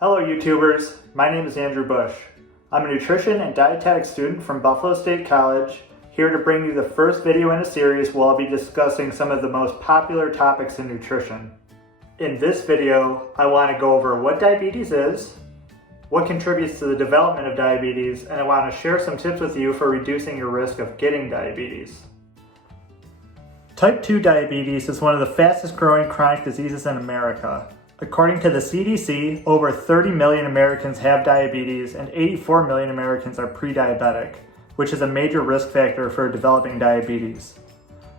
Hello YouTubers, my name is Andrew Bush. I'm a nutrition and dietetics student from Buffalo State College, here to bring you the first video in a series where I'll be discussing some of the most popular topics in nutrition. In this video, I want to go over what diabetes is, what contributes to the development of diabetes, and I want to share some tips with you for reducing your risk of getting diabetes. Type 2 diabetes is one of the fastest growing chronic diseases in America. According to the CDC, over 30 million Americans have diabetes and 84 million Americans are pre-diabetic, which is a major risk factor for developing diabetes.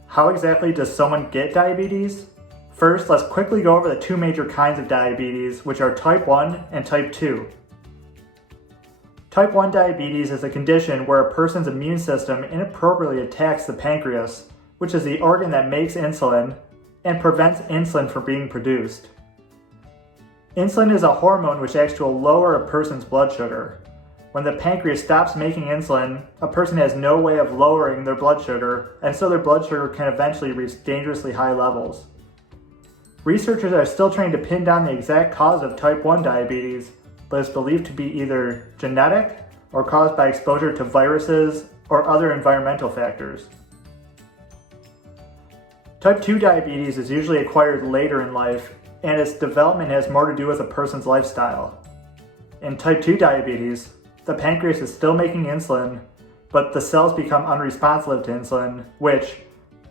How exactly does someone get diabetes? First, let's quickly go over the two major kinds of diabetes, which are type 1 and type 2. Type 1 diabetes is a condition where a person's immune system inappropriately attacks the pancreas, which is the organ that makes insulin, and prevents insulin from being produced. Insulin is a hormone which acts to lower a person's blood sugar. When the pancreas stops making insulin, a person has no way of lowering their blood sugar, and so their blood sugar can eventually reach dangerously high levels. Researchers are still trying to pin down the exact cause of type 1 diabetes, but it's believed to be either genetic or caused by exposure to viruses or other environmental factors. Type 2 diabetes is usually acquired later in life, and its development has more to do with a person's lifestyle. In type 2 diabetes, the pancreas is still making insulin, but the cells become unresponsive to insulin, which,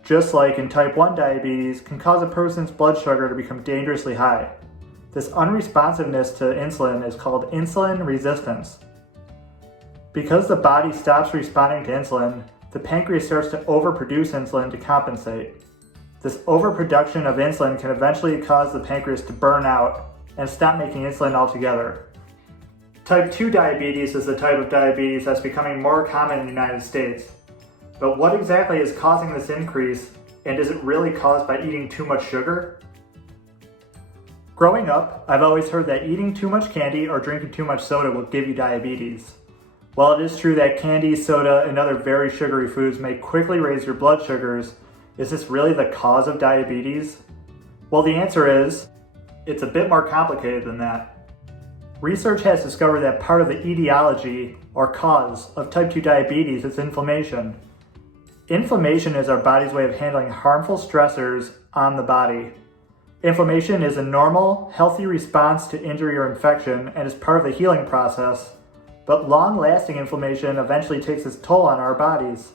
just like in type 1 diabetes, can cause a person's blood sugar to become dangerously high. This unresponsiveness to insulin is called insulin resistance. Because the body stops responding to insulin, the pancreas starts to overproduce insulin to compensate. This overproduction of insulin can eventually cause the pancreas to burn out and stop making insulin altogether. Type 2 diabetes is the type of diabetes that's becoming more common in the United States. But what exactly is causing this increase, and is it really caused by eating too much sugar? Growing up, I've always heard that eating too much candy or drinking too much soda will give you diabetes. While it is true that candy, soda, and other very sugary foods may quickly raise your blood sugars, is this really the cause of diabetes? Well, the answer is, it's a bit more complicated than that. Research has discovered that part of the etiology, or cause, of type 2 diabetes is inflammation. Inflammation is our body's way of handling harmful stressors on the body. Inflammation is a normal, healthy response to injury or infection and is part of the healing process, but long-lasting inflammation eventually takes its toll on our bodies.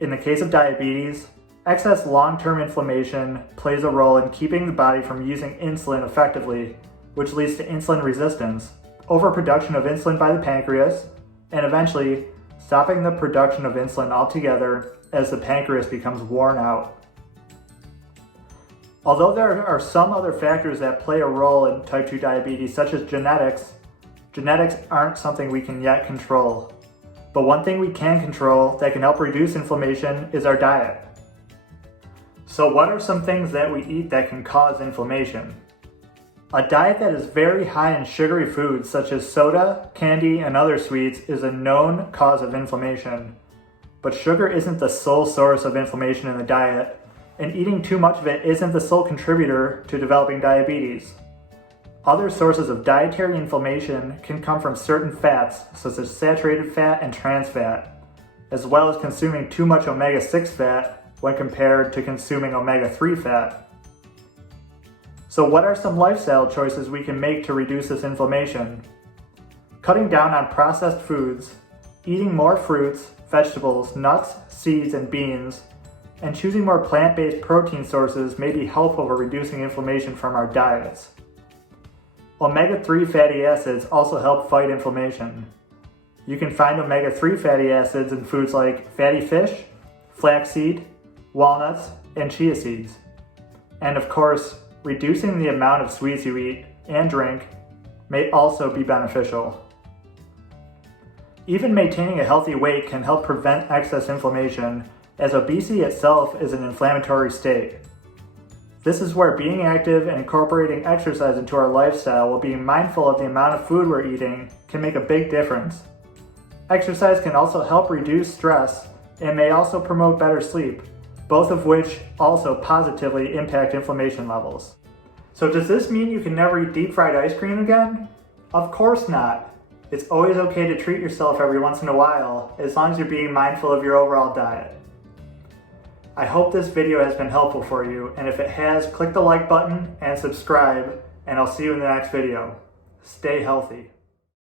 In the case of diabetes, excess long-term inflammation plays a role in keeping the body from using insulin effectively, which leads to insulin resistance, overproduction of insulin by the pancreas, and eventually stopping the production of insulin altogether as the pancreas becomes worn out. Although there are some other factors that play a role in type 2 diabetes, such as genetics aren't something we can yet control. But one thing we can control that can help reduce inflammation is our diet. So what are some things that we eat that can cause inflammation? A diet that is very high in sugary foods such as soda, candy, and other sweets is a known cause of inflammation. But sugar isn't the sole source of inflammation in the diet, and eating too much of it isn't the sole contributor to developing diabetes. Other sources of dietary inflammation can come from certain fats, such as saturated fat and trans fat, as well as consuming too much omega-6 fat when compared to consuming omega-3 fat. So what are some lifestyle choices we can make to reduce this inflammation? Cutting down on processed foods, eating more fruits, vegetables, nuts, seeds, and beans, and choosing more plant-based protein sources may be helpful for reducing inflammation from our diets. Omega-3 fatty acids also help fight inflammation. You can find omega-3 fatty acids in foods like fatty fish, flaxseed, walnuts, and chia seeds. And of course, reducing the amount of sweets you eat and drink may also be beneficial. Even maintaining a healthy weight can help prevent excess inflammation, as obesity itself is an inflammatory state. This is where being active and incorporating exercise into our lifestyle while being mindful of the amount of food we're eating can make a big difference. Exercise can also help reduce stress and may also promote better sleep, both of which also positively impact inflammation levels. So does this mean you can never eat deep fried ice cream again? Of course not. It's always okay to treat yourself every once in a while, as long as you're being mindful of your overall diet. I hope this video has been helpful for you, and if it has, click the like button and subscribe, and I'll see you in the next video. Stay healthy.